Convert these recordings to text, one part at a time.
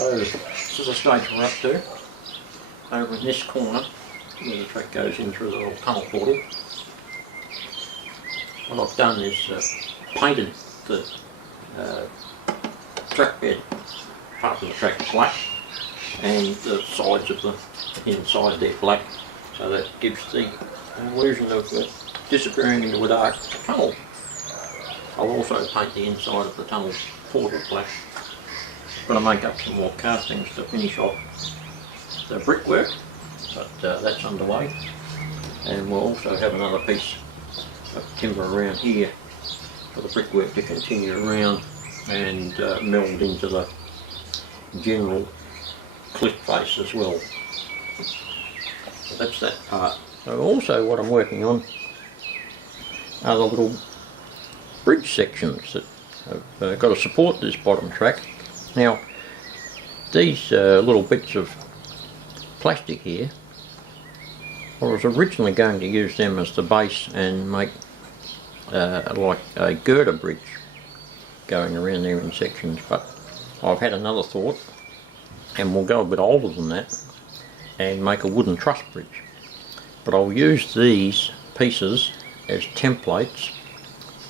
So this is the stage we're up to. Over in this corner, where the track goes in through the little tunnel portal. What I've done is painted the track bed, part of the track black, and the sides of the inside there black, so that gives the illusion of disappearing into a dark tunnel. I'll also paint the inside of the tunnel portal black. Got to make up some more castings to finish off the brickwork, but that's underway. And we'll also have another piece of timber around here for the brickwork to continue around and meld into the general cliff face as well. So that's that part. So also what I'm working on are the little bridge sections that have got to support this bottom track. Now these little bits of plastic here, I was originally going to use them as the base and make like a girder bridge going around there in sections, but I've had another thought and we'll go a bit older than that and make a wooden truss bridge. But I'll use these pieces as templates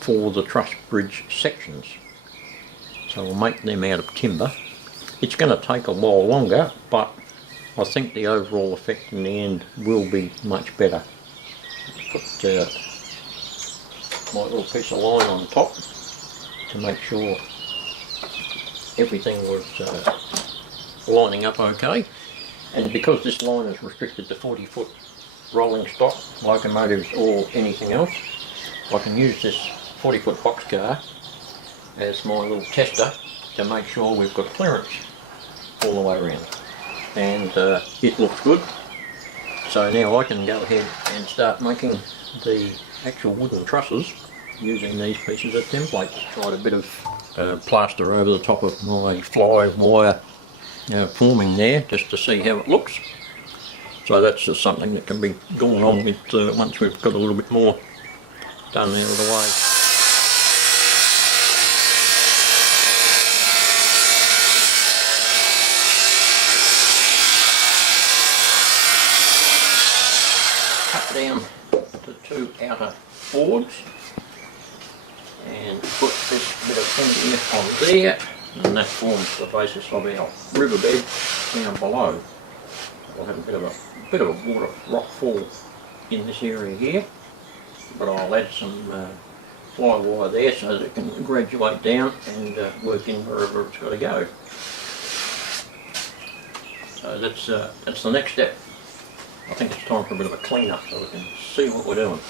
for the truss bridge sections. So we'll make them out of timber. It's going to take a while longer, but I think the overall effect in the end will be much better. Put my little piece of line on top to make sure everything was lining up okay. And because this line is restricted to 40-foot rolling stock, locomotives or anything else, I can use this 40-foot boxcar as my little tester to make sure we've got clearance all the way around. And it looks good. So now I can go ahead and start making the actual wooden trusses using these pieces of template. Tried a bit of plaster over the top of my fly wire forming there just to see how it looks. So that's just something that can be gone on with once we've got a little bit more done out of the way. Cut down the two outer boards and put this bit of timber on there, and that forms the basis of our riverbed down below. We'll have a bit of a water rock fall in this area here, but I'll add some fly wire there so that it can graduate down and work in wherever it's got to go. So that's the next step. I think it's time for a bit of a clean up so we can see what we're doing.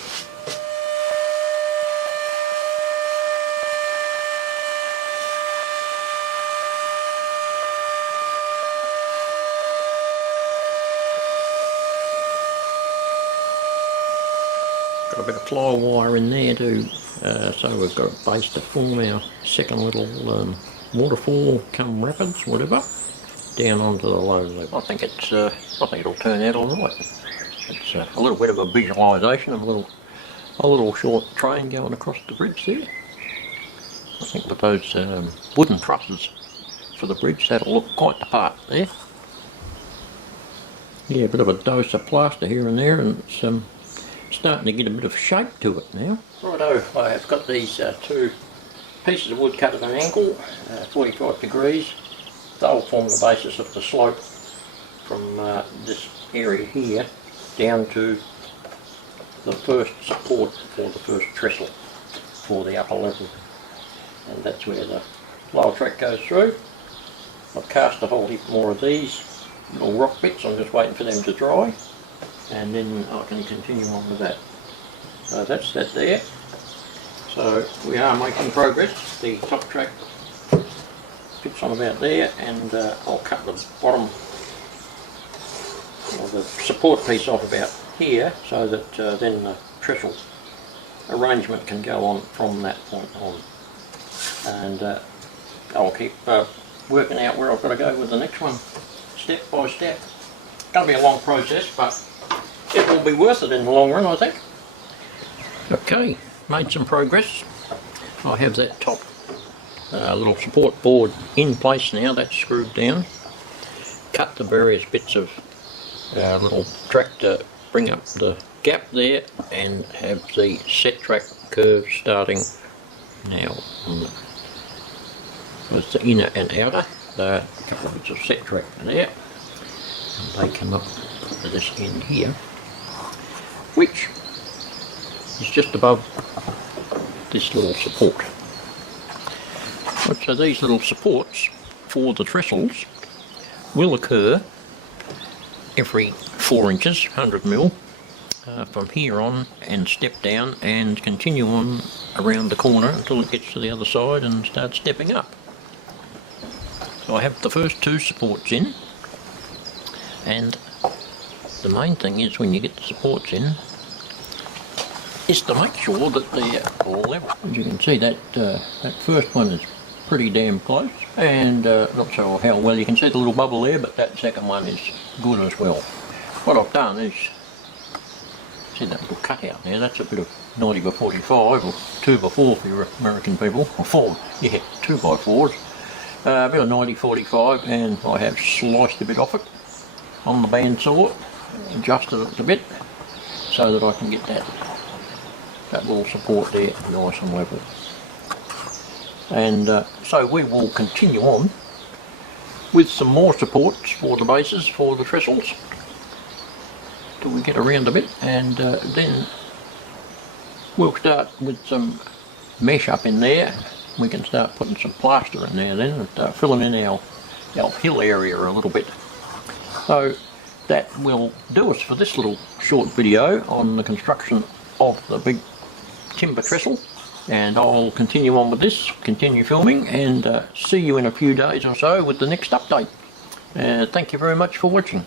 Got a bit of fly wire in there too, so we've got a base to form our second little waterfall, come rapids, whatever, down onto the low level. I think it'll turn out all right. It's a little bit of a visualisation of a little short train going across the bridge there. I think with those wooden trusses for the bridge, that'll look quite the part there. Yeah, a bit of a dose of plaster here and there, and it's starting to get a bit of shape to it now. Righto, I've got these two pieces of wood cut at an angle, 45 degrees. They'll form the basis of the slope from this area here down to the first support for the first trestle for the upper level. And that's where the lower track goes through. I've cast a whole heap more of these little rock bits. I'm just waiting for them to dry, and then I can continue on with that. So that's that there. So we are making progress. The top track fits on about there, and I'll cut the bottom or the support piece off about here so that then the trestle arrangement can go on from that point on. And I'll keep working out where I've got to go with the next one, step by step. It's going to be a long process, but it will be worth it in the long run, I think. Okay, made some progress. I have that top little support board in place now. That's screwed down. cut the various bits of our little track to bring up the gap there, and have the set track curve starting now with the inner and outer. There are a couple of bits of set track there, and they come up to this end here, which is just above this little support. So these little supports for the trestles will occur every 4 inches, 100mm, from here on, and step down and continue on around the corner until it gets to the other side and starts stepping up. So I have the first 2 supports in, and the main thing is when you get the supports in is to make sure that they're all level. As you can see, that first one is pretty damn close, and not sure how well you can see the little bubble there, but that second one is good as well. What I've done is, see that little cutout there, that's a bit of 90x45 or 2x4 for your American people, or 4, yeah, 2x4s, a bit of 90x45, and I have sliced a bit off it on the bandsaw, adjusted it a bit so that I can get that little support there nice and level. And so we will continue on with some more supports for the bases for the trestles till we get around a bit, and then we'll start with some mesh up in there. We can start putting some plaster in there then, and start filling in our hill area a little bit. So that will do us for this little short video on the construction of the big timber trestle, and I'll continue on with this, continue filming, and see you in a few days or so with the next update. Thank you very much for watching.